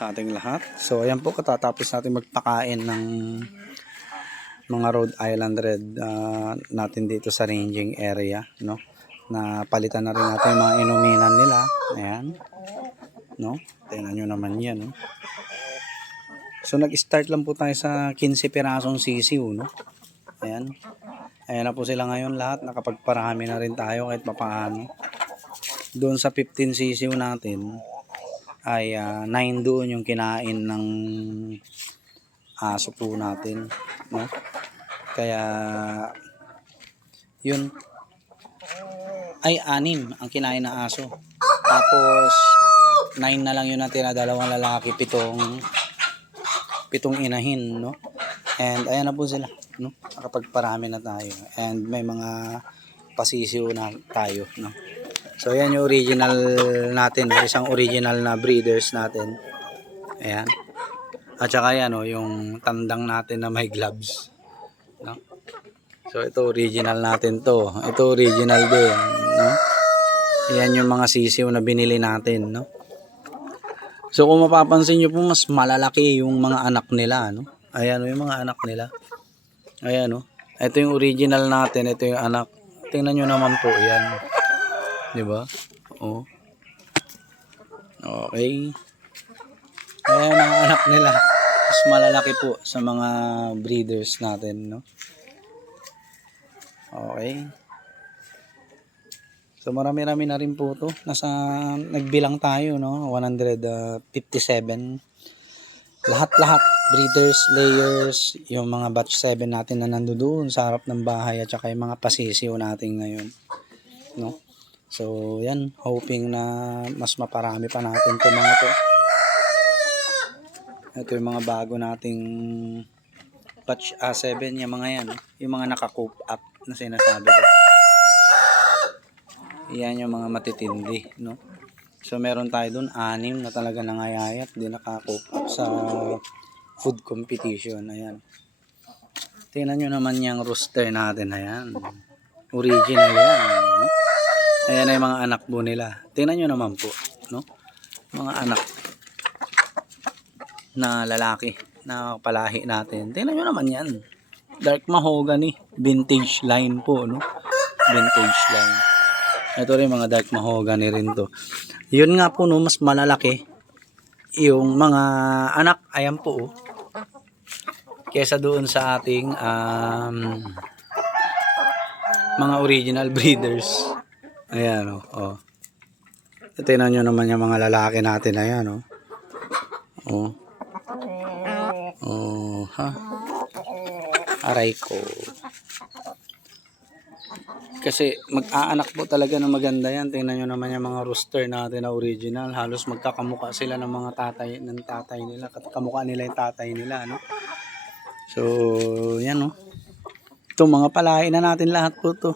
Sa ating lahat. So ayan po, katatapos natin magpakain ng mga Rhode Island Red natin dito sa ranging area, no? Na palitan na rin natin yung mga inuminan nila. Ayan, no? Tingnan nyo naman yan, no? So nag-start lang po tayo sa 15 pirasong sisiw, no? Ayan. Ayan na po sila ngayon lahat. Nakapagparami na rin tayo kahit papaano. Doon sa 15 sisiw natin ay 9 doon yung kinain ng aso po natin, no? Kaya yun ay 6 ang kinain ng aso. Tapos 9 na lang yun natira, 2 lalaki, 7 inahin, no? And ayan na po sila, no? Nakapagparami na tayo. And may mga pasisiw na tayo, no? So yan yung original natin, isang original na breeders natin. Ayan. At saka yan, oh, yung tandang natin na may gloves, no? So ito original natin to. Ito original din, no? Yan yung mga sisiw na binili natin, no? So kung mapapansin niyo po, mas malalaki yung mga anak nila, no? Ayan, oh, yung mga anak nila. Ayan, oh. Ito yung original natin, ito yung anak. Tingnan niyo naman po 'yan. 'Di ba? Oh. Okay. Ayan mga anak nila. Mas malalaki po sa mga breeders natin, no? Okay. So marami-rami na rin po 'to. Nagbilang tayo, no? 157. Lahat-lahat, breeders, layers, yung mga batch 7 natin na nandoon sa harap ng bahay at saka yung mga pasisiw natin ngayon, no? So, yan. Hoping na mas maparami pa natin ito mga to. Ito yung mga bago nating batch 7, yung mga yan. Yung mga naka-coop up na sinasabi ko. Yan yung mga matitindi, no? So, meron tayo dun 6 na talaga nangayayat. Di naka-coop up sa food competition. Ayan. Tingnan nyo naman yung rooster natin. Ayan. Original yan, no? Ayan na yung mga anak po nila. Tingnan nyo naman po, no? Mga anak na lalaki na palahi natin. Tingnan nyo naman yan. Dark mahogany. Vintage line po, no? Vintage line. Ito rin mga dark mahogany rin to. Yun nga po, no? Mas malalaki yung mga anak. Ayan po, oh. Kesa doon sa ating mga original breeders. Ayan, oh. Oh. Tingnan nyo naman yung mga lalaki natin. Ayan, oh. Oh. Oh, ha. Aray ko. Kasi mag-aanak po talaga na maganda yan. Tingnan nyo naman yung mga rooster natin na original. Halos magkakamuka sila ng mga tatay nila. Kamukha nila yung tatay nila, no? So, yan, oh. Ito, mga palahi na natin lahat po to.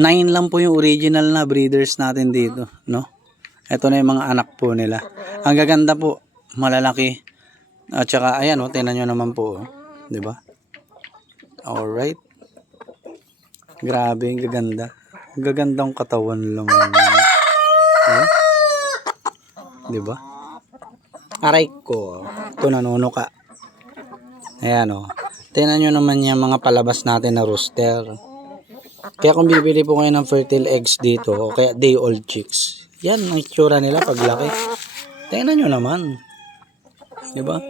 9 lang po yung original na breeders natin dito, no? Ito na yung mga anak po nila. Ang gaganda po, malalaki. At saka ayan, oh, tingnan nyo naman po, oh. 'Di ba? Alright. Grabe, ang gaganda. Ang gagandang katawan lang. Eh? 'Di ba? Aray ko. Ito nanunuka. Ayan, oh. Tingnan nyo naman yung mga palabas natin na rooster. Kaya kung bibili po kayo ng fertile eggs dito, o kaya day old chicks, yan ang itsura nila paglaki. Tingnan nyo naman. Diba?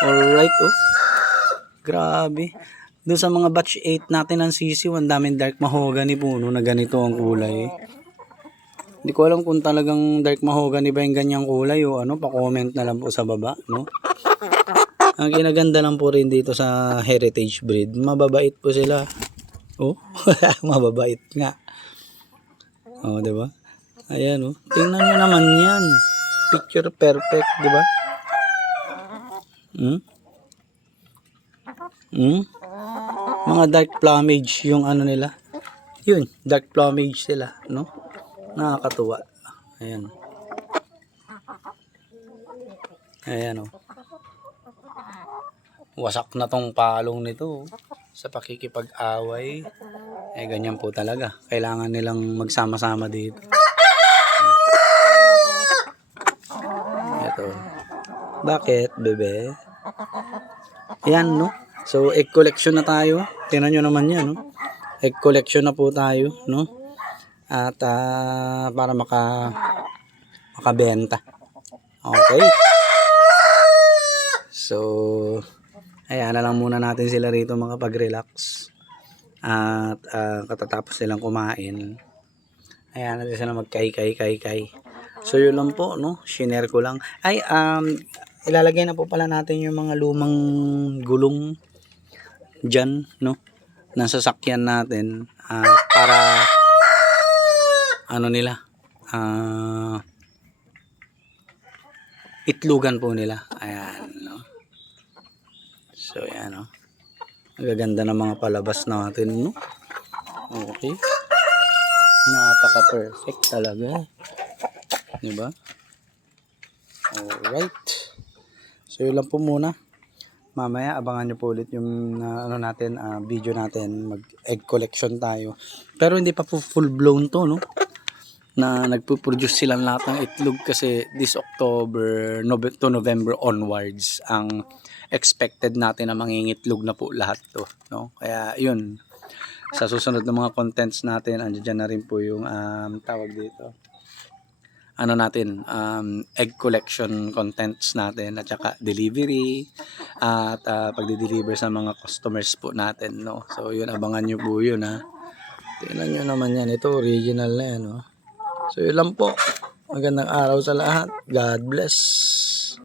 Alright, oh. Grabe. Doon sa mga batch 8 natin ng sisiw, ang daming dark mahogany po, no, na ganito ang kulay. Hindi ko alam kung talagang dark mahogany ba yung ganyang kulay o ano, pa-comment na lang po sa baba, no? Ang kinaganda lang po rin dito sa heritage breed, mababait po sila. Oh, mababait nga. Oh, 'di ba? Ayan, oh. Tingnan niyo naman 'yan. Picture perfect, 'di ba? Mga dark plumage yung ano nila. Yun, dark plumage sila, no? Nakakatuwa. Ayan. Ayan, oh. Wasak na tong palong nito, oh, sa pakikipag-away. Eh, ganyan po talaga. Kailangan nilang magsama-sama dito. Ito dito. Bakit, bebe? Yan, no? So, egg collection na tayo. Tingnan nyo naman yan, no? Egg collection na po tayo, no? At para makabenta. Okay. So, ayan na lang muna natin sila rito makapag-relax. At katatapos nilang kumain. Ayan natin sila magkay. So, yun lang po, no? Shinare ko lang. Ay, ilalagay na po pala natin yung mga lumang gulong dyan, no? Nasa sasakyan natin para ano nila itlugan po nila. Ayan, no? So, ayan, no? Ang gaganda ng mga palabas natin, no? Okay. Napaka-perfect talaga. Diba? Alright. So, yun lang po muna. Mamaya, abangan nyo po ulit yung video natin. Mag-egg collection tayo. Pero hindi pa po full-blown to, no? Na nagpo-produce silang lahat ng itlog kasi this October to November onwards ang expected natin na mangingitlog na po lahat to, no? Kaya, yun. Sa susunod na mga contents natin, andyan na rin po yung tawag dito. Egg collection contents natin at saka delivery at pagde-deliver sa mga customers po natin, no? So yun, abangan nyo po yun, ha. Tingnan nyo naman yan, ito original na yan, no? So yun lang po, magandang araw sa lahat, God bless.